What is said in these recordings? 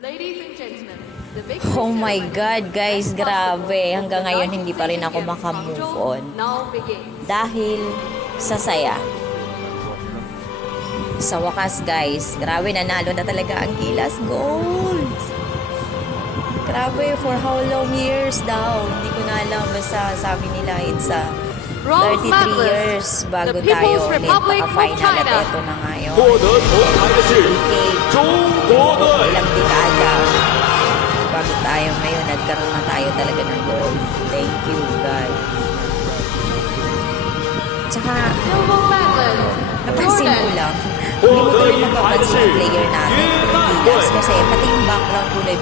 Ladies and gentlemen, the big Oh my God, guys, grabe. Hanggang ngayon, hindi pa rin ako makamove on. now begins. Dahil sa saya. Sa wakas, guys, grabe, nanalo na talaga ang Gilas Gold. Grabe, for how long years daw? Hindi ko na alam. Basta sabi nila, it's 33 years bago The tayo People's ulit Republic of maka-final. At China. eto na nga yun. 获得铜牌的是中国队。 Ilang dekada bago tayo ngayon, nagkaroon na tayo talaga ng gold. Thank you, God. Tsaka, Silver medalist, napansin ko Jordan. lang, hindi mo tuloy mapapansin ang player natin, Pilipinas, kasi pati yung background kulay.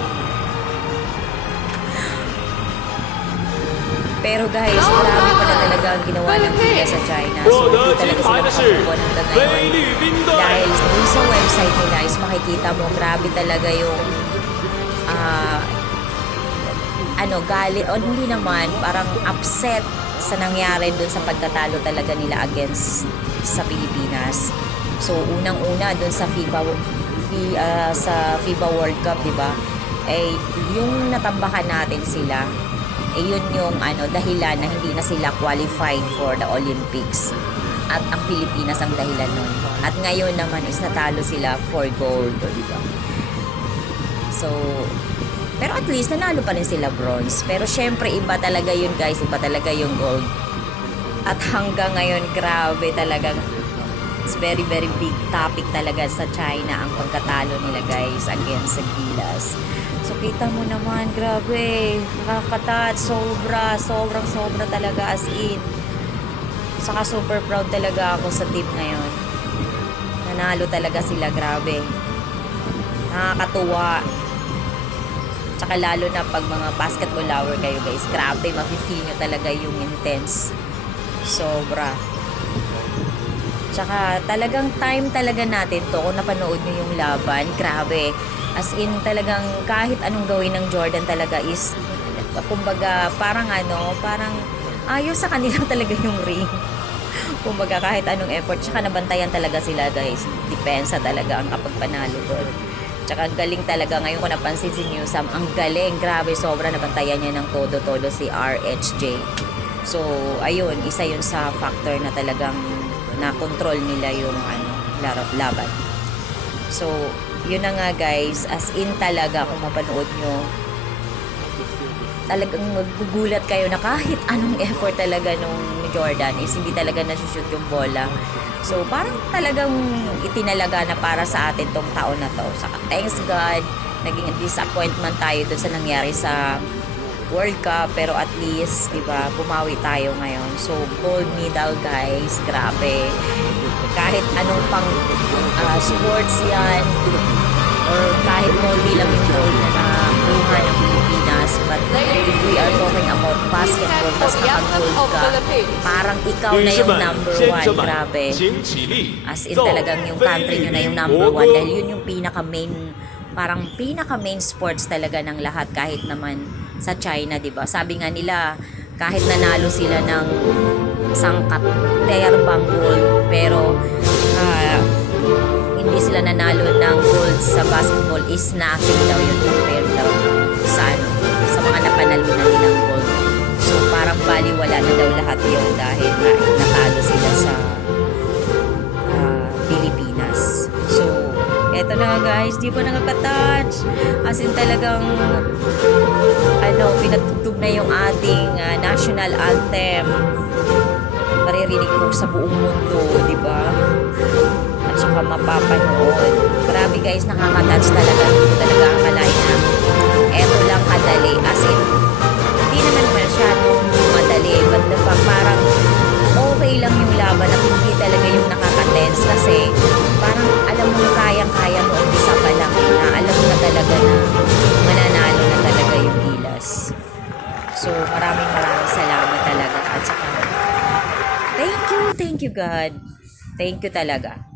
Pero guys, marami pa na talaga ang ginawa ng Gilas sa China. So, 获得 hindi 金 talaga 牌 sila 的是 makakuha hanggang 菲 ngayon. 律宾队。 Dahil dun sa website nila is makikita mo, grabe talaga yung galit, o hindi naman, parang upset sa nangyari dun sa pagkatalo talaga nila against sa Pilipinas. So, unang-una dun sa FIBA World Cup, di ba? Eh, yung natambakan natin sila, eh, yun yung dahilan na hindi na sila qualified for the Olympics. At ang Pilipinas ang dahilan nun. At ngayon naman is natalo sila for gold, di ba? So, pero at least nanalo pa rin sila bronze. Pero syempre iba talaga yun, guys, iba talaga yung gold. At hanggang ngayon, grabe talaga. It's very very big topic talaga sa China ang pagkatalo nila, guys, against sa Gilas. So kita mo naman, grabe, nakaka-touch, sobrang talaga, as in. Saka super proud talaga ako sa team ngayon. Nanalo talaga sila, grabe. Nakakatuwa. Tsaka lalo na pag mga basketball lover kayo, guys, grabe, mafe-feel nyo talaga yung intense. Sobra. Tsaka talagang time talaga natin to. Kung napanood nyo yung laban, grabe. As in, talagang kahit anong gawin ng Jordan talaga is, kumbaga, parang ayos sa kanila talaga yung ring. Kumbaga, kahit anong effort, tsaka nabantayan talaga sila, guys. Depensa talaga ang kapag panalo doon. Tsaka ang galing talaga. Ngayon ko napansin si Newsam, ang galing. Grabe, sobra nabantayan niya ng todo-todo si RHJ. So, ayun, isa yun sa factor na talagang na-control nila yung laban. So, yun na nga, guys. As in talaga, kung mapanood nyo, talagang magugulat kayo na kahit anong effort talaga nung Jordan is hindi talaga nasushoot yung bola. So, parang talagang itinalaga na para sa atin tong taon na to. Saka, thanks God, naging disappointment tayo dun sa nangyari sa World Cup, pero at least, di ba, bumawi tayo ngayon. So, gold medal, guys, grabe. Kahit anong pang sports yan, or kahit konti lang yung gold na nakuha ng Pilipinas, but if we are talking about basketball, tas naka-gold ka, parang ikaw na yung number 1, grabe. As in talagang yung country nyo na yung number 1, dahil yun yung pinaka-main sports talaga ng lahat, kahit naman sa China, di ba? Sabi nga nila, kahit nanalo sila ng sangkaterbang gold, pero hindi sila nanalo ng gold sa basketball is nothing daw yun compared daw sa mga napanalunan nilang gold. So parang baliwala na daw lahat yun dahil natalo sila sa Pilipinas. So eto na, guys, di pa nakaka-touch. As in talagang pinatugtog na yung ating national anthem. Maririnig mo sa buong mundo, di ba? At saka mapapanood. Grabe, guys, nakaka-touch talaga. Hindi ko talaga akalain na eto lang kadali. As in, hindi naman masyadong madali. But the fact, parang okay lang yung laban at hindi talaga yung nakaka-tense. Kasi parang alam mo na kayang-kaya mo umpisa pa lang. Na alam mo na talaga na mananalo na talaga yung Gilas. So, maraming salamat talaga. At saka, thank you God. Thank you talaga.